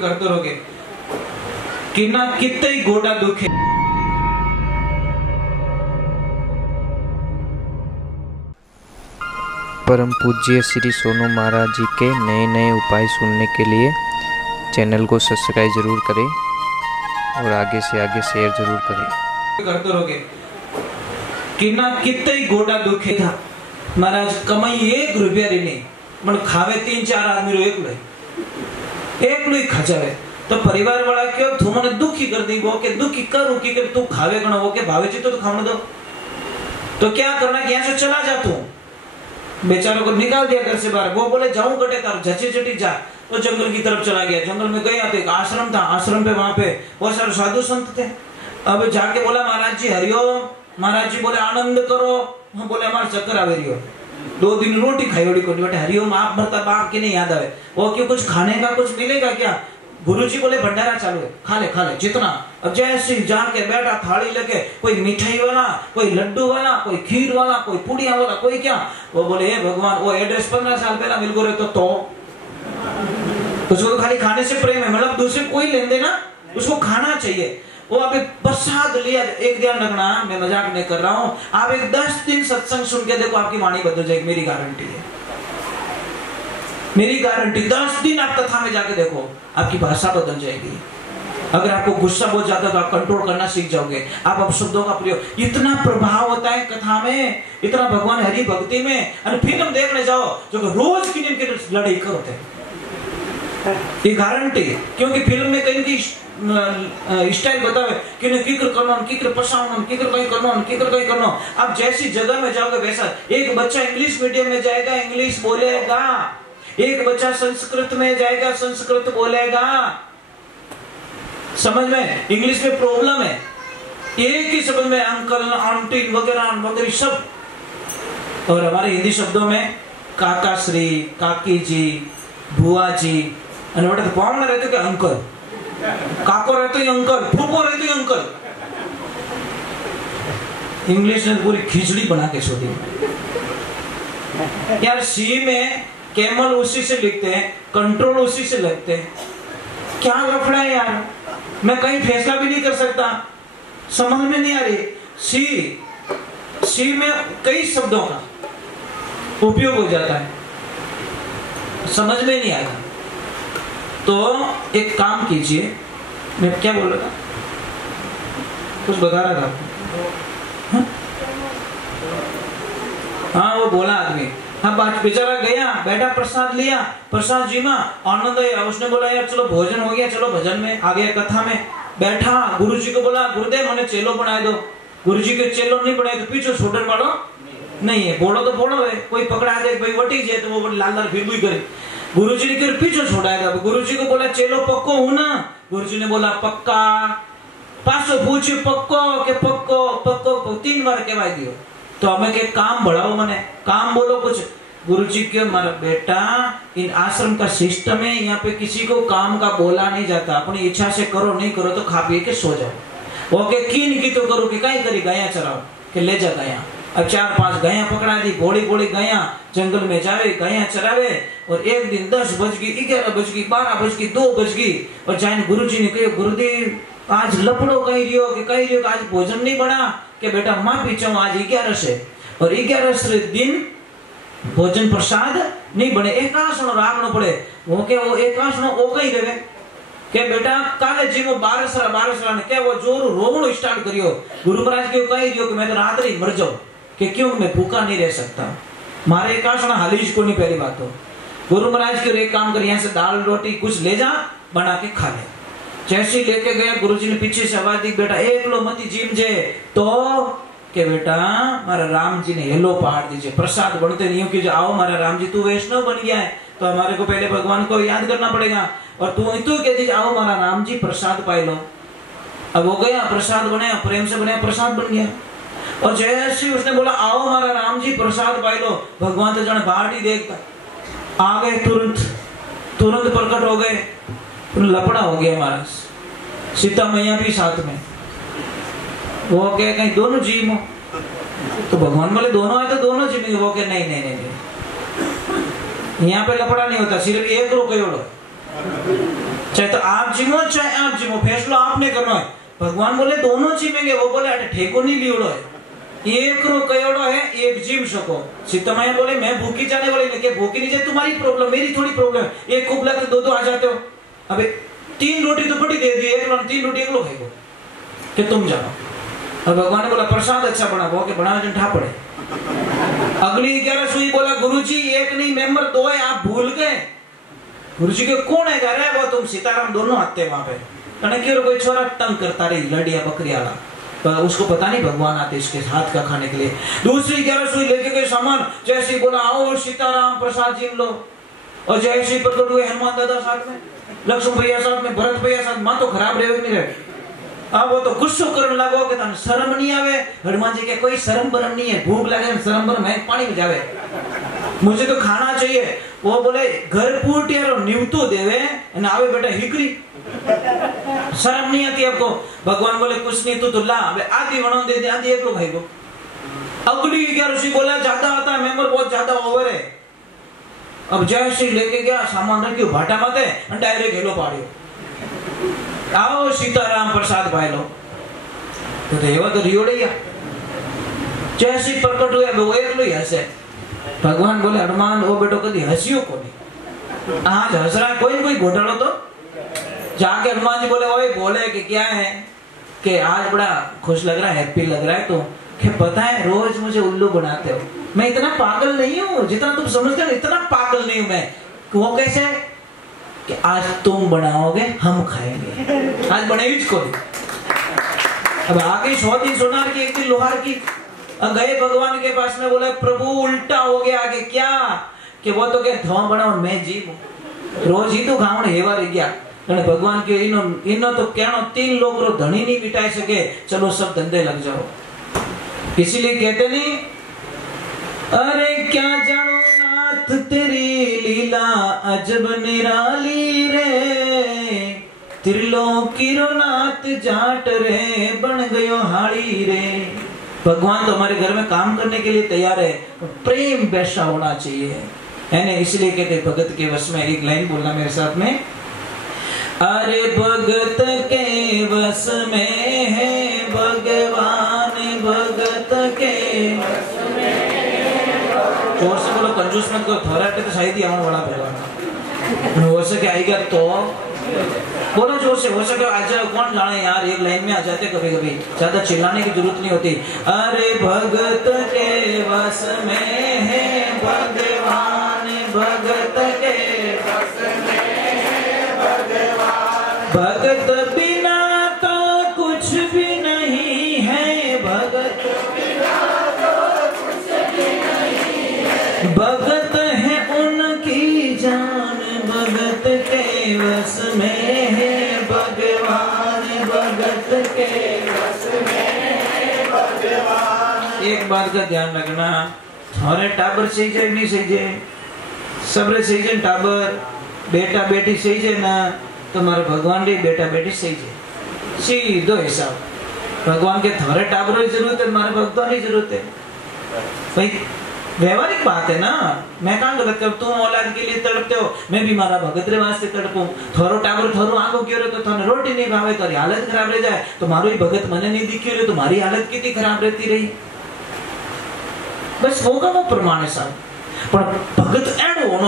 करते रहोगे कि ना कितने ही गोड़ा दुख है। परम पूज्य श्री सोनू महाराज जी के नए नए उपाय सुनने के लिए चैनल को सब्सक्राइब जरूर करें और आगे से आगे शेयर जरूर करें। करते रहोगे कि ना कितने ही गोड़ा दुखे था। महाराज कमाई 1 रुपया री नहीं मन खावे 3-4 आदमी रो एक ही खजावे तो परिवार वाला क्यों तू मने दुखी कर दी वो के दुखी करूं कि तू खावे गणो वो के भावे जी तो खाने दो तो क्या करना कि यहाँ से चला जा तू बेचारों को निकाल दिया घर से बाहर। वो बोले जाऊं कटे तार झची झटी जा तो जंगल की तरफ चला गया। जंगल में गया तो एक आश्रम था। आश्रम पे वहां पे बहुत सारे साधु संत थे। अब जाके बोला महाराज जी हरिओम। महाराज जी बोले आनंद करो। हम बोले हमारे चक्कर आवे रियो 2 दिन रोटी खाई ओडी को बेटे हरिओम आप भरता बाप के नहीं याद आवे वो क्यों कुछ खाने का कुछ मिलेगा क्या। गुरुजी बोले भंडारा चालू है खा ले जितना। अब जैसे जाके बैठा थाली लेके कोई मिठाई वाला कोई लड्डू वाला कोई खीर वाला कोई पुड़िया वाला कोई क्या। वो बोले हे भगवान वो एड्रेस 15 साल पहला मिल गो रहे तो उसको तो खाली खाने से प्रेम है मतलब दूसरे कोई लेन देना उसको खाना चाहिए। वो अभी प्रसाद लिया। एक ध्यान रखना मैं मजाक नहीं कर रहा हूँ। आप एक 10 दिन सत्संग सुन के देखो आपकी वाणी बदल जाएगी। मेरी गारंटी है मेरी गारंटी। 10 दिन आप कथा में जाके देखो आपकी भाषा बदल जाएगी। अगर आपको गुस्सा बहुत ज्यादा है तो आप कंट्रोल करना सीख जाओगे। आप अपशब्दों का प्रयोग इतना प्रभाव होता है कथा में इतना भगवान हरि भक्ति में। और फिल्म देखने जाओ जो रोज की लड़ाई करते हैं ये गारंटी। क्योंकि फिल्म में कहीं की स्टाइल बतावे कि ने किकर करना किकर पसावना किकर कहीं करना। आप जैसी जगह में जाओगे वैसा। एक बच्चा इंग्लिश मीडियम में जाएगा इंग्लिश बोलेगा। एक बच्चा संस्कृत में जाएगा संस्कृत बोलेगा। समझ में इंग्लिश में प्रॉब्लम है। एक ही शब्द में अंकल आंटी वगैरह सब। और हमारे हिंदी शब्दों में काका श्री काकी जी बुआ जी अरे तो पावना रहते क्या अंकल काको रहते ही अंकल फूफो रहते ही अंकल। इंग्लिश ने पूरी खिचड़ी बना के छोड़ी यार। सी में कैमल उसी से लिखते हैं कंट्रोल उसी से लगते हैं। क्या लफड़ा है यार। मैं कहीं फैसला भी नहीं कर सकता समझ में नहीं आ रही। सी में कई शब्दों का उपयोग हो जाता है समझ में नहीं आता। तो एक काम कीजिए। मैं क्या बोल रहा था कुछ बता रहा था। हाँ वो बोला आदमी हाँ बात बेचारा गया बैठा प्रसाद लिया प्रसाद जी में आनंद आया। उसने बोला यार चलो भोजन हो गया चलो भजन में आ गया कथा में बैठा। गुरुजी को बोला गुरुदेव मैंने चेलो बना दो। गुरुजी के चेलो नहीं बनाए तो पीछे छोड़ने वालों नहीं है। बोलो तो बोलो है कोई पकड़ा दे भाई वटी जाए तो वो लाल लाल फिर करे। गुरुजी ने पीछे छोड़ाएगा। गुरुजी को बोला चेलो पक्को हूं ना। गुरुजी ने बोला पक्का। पासो पूछे पक्को के पक्को पक्को 3 बार कहवा दियो। तो हमें के काम बढ़ाओ मने काम बोलो कुछ। गुरुजी के मारा बेटा इन आश्रम का सिस्टम है यहाँ पे किसी को काम का बोला नहीं जाता। अपनी इच्छा से करो नहीं करो तो खा पी के सो जाओ। ओके कीन की तो करो कि कहीं करी गाया चराओ के ले जा गाया। अब 4-5 गाया पकड़ा दी घोड़ी गाया जंगल में जावे गाया चरावे। और एक दिन 10 बज गई 11 बज गई 12 बज गई 2 बज गई। और जाइन गुरुजी ने कहा गुरुदेव आज लपड़ो कही रियो आज भोजन नहीं बना के बेटा माफी चाहूं आज 11 से। और 11 दिन भोजन प्रसाद नहीं बने एकासनो राखनो पड़े। वो के वो एकासनो ओ कहीं रहे के बेटा काले जी में 12 ने क्या वो जोर रोवणो स्टार्ट करियो। गुरु महाराज के कही रियो कि मैं तो रात ही मर जाऊं कि क्यों मैं भूखा नहीं रह सकता मारे एकासना हालीज को नहीं। पहली बात तो गुरु महाराज के एक काम कर यहाँ से दाल रोटी कुछ ले जा बना के खा ले। जैसे लेके गया गुरुजी ने पीछे से आवाज दी बेटा एक लो मती जीम जे तो के बेटा मारा राम जी ने हेलो पहाड़ दीजिए। प्रसाद बनते नहीं हो कि आओ मारा राम जी तू वैष्णव बन गया है तो हमारे को पहले भगवान को याद करना पड़ेगा। और तू कह दीजिए आओ मारा राम जी प्रसाद पाई लो। अब हो गया प्रसाद बनाया प्रेम से बनाया प्रसाद बन गया। और जैसे उसने बोला आओ हमारा राम जी प्रसाद पाई लो भगवान तो जाने बाहर ही देखता आ गए तुरंत प्रकट हो गए। लपड़ा हो गया हमारा। सीता मैया भी साथ में वो क्या कहीं दोनों जीव हो तो भगवान बोले दोनों है तो दोनों जीव। वो क्या नहीं यहाँ पे लपड़ा नहीं होता सिर्फ एक रो कयोड़ो चाहे तो आप जिमो चाहे आप जिमो, फैसलो आपने करना है। भगवान बोले दोनों जिमेंगे, वो बोले अटे ठेको नहीं लियोड़ो है, एक रो कयोड़ो है, एक जिम सको। सीतामाया बोले मैं भूखी जाने वाली नहीं, भूखी नहीं जाए तुम्हारी प्रॉब्लम, मेरी थोड़ी प्रॉब्लम। एक कुबला तो दो आ जाते हो। अबे 3 रोटी तो बड़ी दे दी, एक लोग 3 रोटी एक लोग खाएगो कि तुम जाओ। और भगवान ने बोला प्रसाद अच्छा बना, वो के बना जन ठा पड़े। अगली 11 सुई बोला गुरुजी एक नहीं मेंबर 2 है, आप भूल गए। गुरुजी के कौन है घर है, वो तुम सीताराम दोनों आते वहां पे। कहने क्यों कोई छोरा तंग करता रही लड़िया बकरिया वाला, पर उसको पता नहीं भगवान आते इसके हाथ का खाने के लिए। दूसरी 11 सुई लेके गए सामान, जैसे बोला आओ सीताराम प्रसाद जी लो, और जैसे प्रकट हुए हनुमान दादा साथ में, लक्ष्मण भैया साथ में, भरत भैया साथ। मां तो खराब रहे नहीं रहे। अब वो तो गुस्सो करने लगो कि तने शर्म नहीं आवे। हनुमान जी के कोई शर्म बरम नहीं है, भूख लगे शर्म बरम है, पानी में जावे, मुझे तो खाना चाहिए। वो बोले घर पूटियारो न्यूतो देवे न आवे बेटा हिकरी, शर्म नहीं आती आपको। भगवान बोले कुछ नहीं, तू तो ला आधी बना दे दे, आधी एक लोग भाई को। अगली 11 ऋषि बोला ज्यादा आता है, मेंबर बहुत ज्यादा ओवर है। अब जय श्री लेके गया सामान रख क्यों भाटा मत है, डायरेक्ट हेलो पाड़ियो, आओ सीताराम प्रसाद भाई लो। तो एवा तो रियोड़िया जय श्री प्रकट हुए, वो एक लो हसे। भगवान बोले हनुमान वो बेटो कभी हंसियो को नहीं, आज हंस रहा है कोई कोई घोटालो तो। जाके हनुमान जी बोले ओए बोले कि क्या है कि आज बड़ा खुश लग रहा है, हैप्पी लग रहा है, तो क्या पता है रोज मुझे उल्लू बनाते हो, मैं इतना पागल नहीं हूँ जितना तुम समझते हो, इतना पागल नहीं हूँ मैं। वो कैसे कि आज तुम बनाओगे हम खाएंगे, आज बनेगी को। अब आगे 100 दिन सोनार की 1 दिन लोहार की। गए भगवान के पास में, बोले प्रभु उल्टा हो गया आगे क्या कि वो तो क्या धुआं बनाओ मैं जी रोज ही तो खाऊं हेवा रह गया। भगवान के इनो तो कहना 3 लोग रो धनी नहीं बिठाई सके, चलो सब धंधे लग जाओ। इसीलिए कहते नहीं अरे क्या जानो नाथ तेरी लीला अजब निराली रे, त्रिलोकी रो नाथ जाट रे बन गयो हाड़ी रे। भगवान तो हमारे घर में काम करने के लिए तैयार है, प्रेम वैसा होना चाहिए है ना। इसलिए कहते भगत के वश में, एक लाइन बोलना मेरे साथ में, अरे भगत के वश में है भगवान, भगत के वश में। जोर से बोलो कंजूस मत करो, थोड़ा तो शायद ही आने वाला भगवान हो सके आएगा तो बोलो जोर से, हो सके आज कौन जाने यार, एक लाइन में आ जाते कभी कभी, ज्यादा चिल्लाने की जरूरत नहीं होती। अरे भगत के वश में है भगवान, भगत के वश में है भगवान, भगत बिना तो कुछ भी नहीं है, भगत बिना तो कुछ भी नहीं है, भगत है उनकी जान, भगत के वश में है भगवान, भगत के वश में है भगवान। एक बात का ध्यान रखना, हमारे टाबर सही जाए नहीं सही जाए, सबरे सही जाए, टाबर बेटा बेटी सही जाए ना, तुम्हारे भगवान रे बेटा बेटी सही जाए, सीधो हिसाब। भगवान के थारे टाबरों की जरूरत है, हमारे भगवान की जरूरत है भाई, व्यवहारिक बात है ना। मैं कहाँ गलत कर, तुम औलाद के लिए तड़पते हो, मैं भी मारा भगत रे वास्ते तड़पूं। थोरो टाबर थोरो आंखों क्यों रे, तो थाने रोटी नहीं भावे, तो हालत खराब रह जाए, तो मारो ही भगत मने नहीं दिखी रे, तुम्हारी हालत कितनी खराब रहती रही। बस होगा वो प्रमाण है साहब, पर भगत एडो